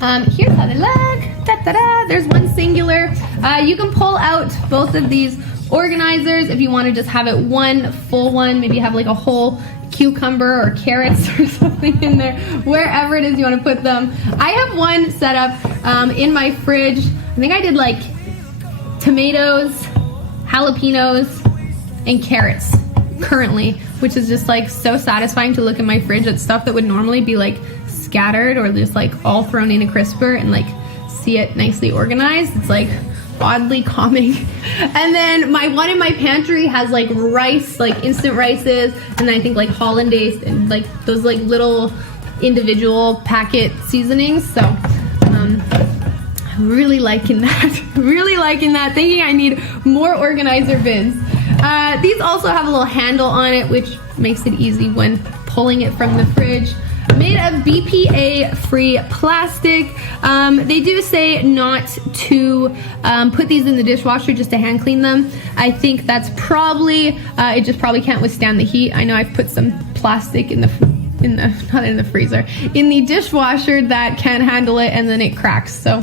Here's how they look. Da-da-da. There's one singular. You can pull out both of these organizers if you want to just have it one full one. Maybe have like a whole cucumber or carrots or something in there, wherever it is you want to put them. I have one set up in my fridge. I think I did like tomatoes, jalapenos, and carrots currently, which is just like so satisfying to look in my fridge at stuff that would normally be like scattered or just like all thrown in a crisper and like see it nicely organized. It's like oddly calming. And then my one in my pantry has like rice, like instant rices, and then I think like hollandaise and like those like little individual packet seasonings. So really liking that. Really liking that. Thinking I need more organizer bins. These also have a little handle on it, which makes it easy when pulling it from the fridge. Made of BPA-free plastic. They do say not to put these in the dishwasher, just to hand clean them. I think that's probably, it just probably can't withstand the heat. I know I've put some plastic in the not in the freezer, in the dishwasher that can handle it, and then it cracks. So